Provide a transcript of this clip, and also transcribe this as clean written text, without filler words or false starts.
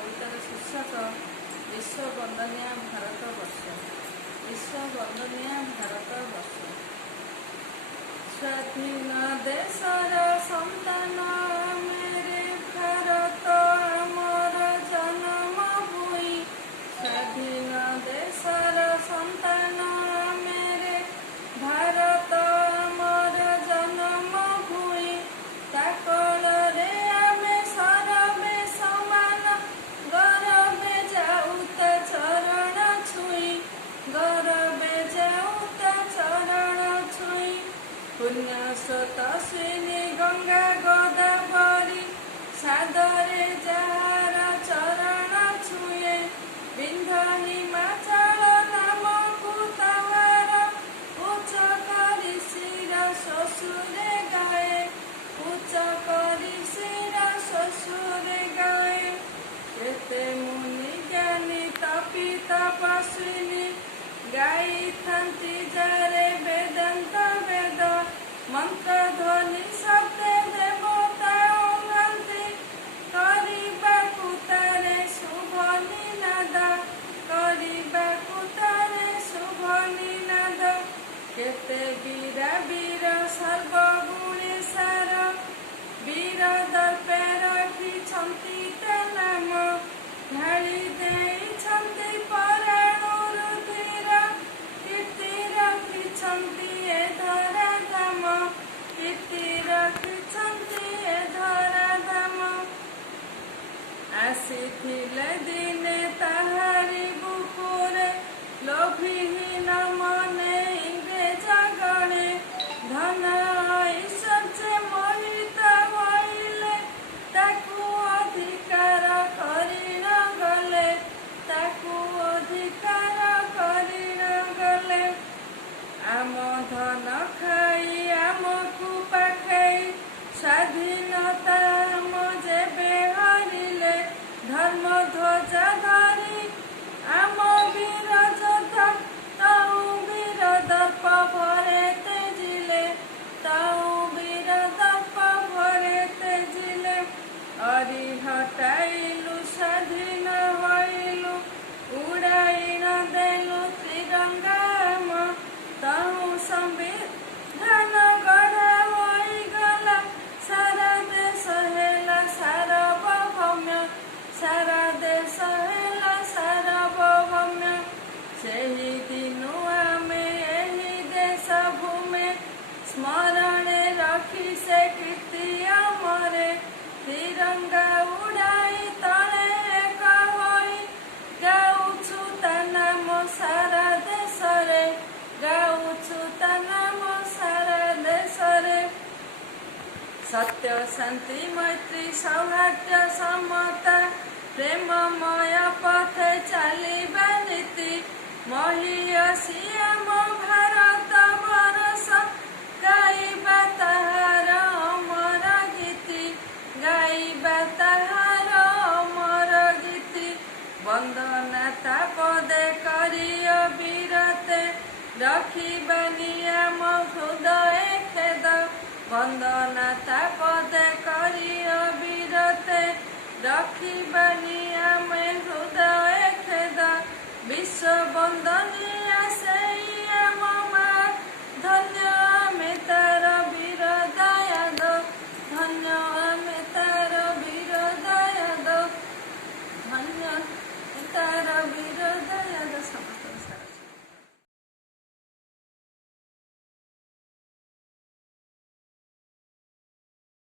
କବିତାର ଶୀର୍ଷକ ବିଶ୍ୱ ବନ୍ଦନିଆ ଭାରତ ବର୍ଷ। ବିଶ୍ୱ ବନ୍ଦନିଆ ଭାରତ ବର୍ଷ। ସ୍ୱାଧୀନ ଦେଶର ସନ୍ତାନ ମେରେ ଭାରତ ଆମର ଜନ୍ମ ଭୂଇଁ। ସ୍ୱାଧୀନ ଦେଶର ସନ୍ତାନ ମେରେ ଭାରତ ଆମର ଜନ୍ମ ଭୂଇଁ। ତା କୋଳରେ ଆମେ ସର୍ବେ ସମାନ, ଗୌରବେ ଯାଉ ତା ଚରଣ ଛୁଇଁ। ଗୌରବେ ଯାଉ ତା ଚରଣ ଛୁଇଁ। ପୁଣ୍ୟ ସ୍ରୋତସ୍ୱିନୀ ଗଙ୍ଗା ଗୋଦାବରୀ, ସାଦରେ ଯାହାର ଚରଣ ଛୁଏଁ। ବିନ୍ଧ୍ୟ ହିମାଚଳ ନାମକୁ ତାହାର, ଉଚ୍ଚ କରି ଶିର ଶ୍ୱଶୁରେ ଗାଏ। ଉଚ୍ଚ କରି ଶିର ଶ୍ୱଶୁରେ ଗାଏ। କେତେ ମୁନି ଜ୍ଞାନୀ ତପୀ ତପସ୍ୱିନୀ, ଗାଇଥାନ୍ତି ଯାରେ ବେଦାନ୍ତ ବେଦ। ମନ୍ତ୍ର ଧ୍ୱନି ଶବ୍ଦେ ଦେବତା ଅଙ୍ଗାନ୍ତି, କରିବାକୁ ତାରେ ଶୁଭ ନିନାଦ। କରିବାକୁ ତାରେ ଶୁଭ ନିନାଦ। କେତେ ବୀରା ବୀର ସର୍ବଗୁଣେ ସାର, ବୀର ଦର୍ପେ ରଖିଛନ୍ତି ତା ନାମ। ଢାଳି ଦେଇଛନ୍ତି ପରାଣୁ ରୁଧିର, କୀର୍ତ୍ତି ରଖିଛନ୍ତି ଏ ଧରା ଧାମ। କୀର୍ତ୍ତି ରଖିଛନ୍ତି ଏ ଧରା ଧାମ। ଆସିଥିଲେ ଦିନେ ତାହାରି ବୁକୁରେ, ଲୋଭୀହୀନ ମନେ ଇଂରେଜ ଗଣେ। ଧନ ଐଶ୍ୱର୍ଯ୍ୟ ମୋହିତ ହୋଇଲେ, ତାକୁ ଅଧିକାର କରି ନ ଗଲେ। ତାକୁ ଅଧିକାର କରି ନ ଗଲେ। ଆମ ଧନ ଖାଇ ଆମକୁ ପାଖେଇ, ସ୍ୱାଧୀନତା ଆମ ଯେବେ ହରିଲେ। ଧର୍ମ ଧ୍ୱଜା ଧରି ଆମ ବୀର ଯୋଦ୍ଧା, ତଉଁ ବୀର ଦର୍ପ ଭରେ ତେଜିଲେ। ତଉଁ ବୀର ଦର୍ପ ଭରେ ତେଜିଲେ। ଅରି ହଟାଇଲୁ ସ୍ୱାଧୀନ ହୋଇଲୁ, ଉଡ଼ାଇ ନ ଦେଲୁ ତ୍ରିରଙ୍ଗା ଆମ। ତହୁଁ ସମ୍ବିଧାନ ଗଢ଼ା ହୋଇଗଲା, ସାରା ଦେଶ ହେଲା ସାର୍ବଭୌମ। ସାରା ଦେଶ ହେଲା ସାର୍ବଭୌମ। ସେହି ଦିନୁ ଆମେ ଏହି ଦେଶ ଭୂମେ, ସ୍ମରଣେ ରଖି ସେ କୀର୍ତ୍ତି ଆମରେ। ତ୍ରିରଙ୍ଗା ଉଡ଼ାଇ ତଳେ ଏକ ହୋଇ, ଗାଉଛୁ ତା ନାମ ସାରା ଦେଶରେ। ଗାଉଛୁ ତା ନାମ ସାରା ଦେଶରେ। ସତ୍ୟ ଶାନ୍ତି ମୈତ୍ରୀ ସୌହାର୍ଦ୍ଦ୍ୟ ସମତା, ପ୍ରେମମୟ ପଥେ ଚାଲିବା ନୀତି। ମହୀୟସୀ ଆମ ଭାରତ ବରଷ, ଗାଇବା ତାହାର ଅମର ଗୀତି। ଗାଇବା ତାହାର ଅମର ଗୀତି। ବନ୍ଦନା ତା ପଦେ କରିୟ ବୀରତେ, ରଖିବାନି ଆମ ହୃଦୟ ଖେଦ। ବନ୍ଦନା ତା ପଦେ କରିୟ ବୀରତେ, ରଖିବାନି ଆମେ ହୃଦୟ ଖେଦ। ବିଶ୍ୱ ବନ୍ଦନିଆ ସେଇ ଆମ ମା, ଧନ୍ୟ ଆମେ ତାର ବୀର ଦାୟାଦ। ଧନ୍ୟ ଆମେ ତାର ବୀର ଦାୟାଦ। ଧନ୍ୟ ତାର ବୀର ଦାୟାଦ।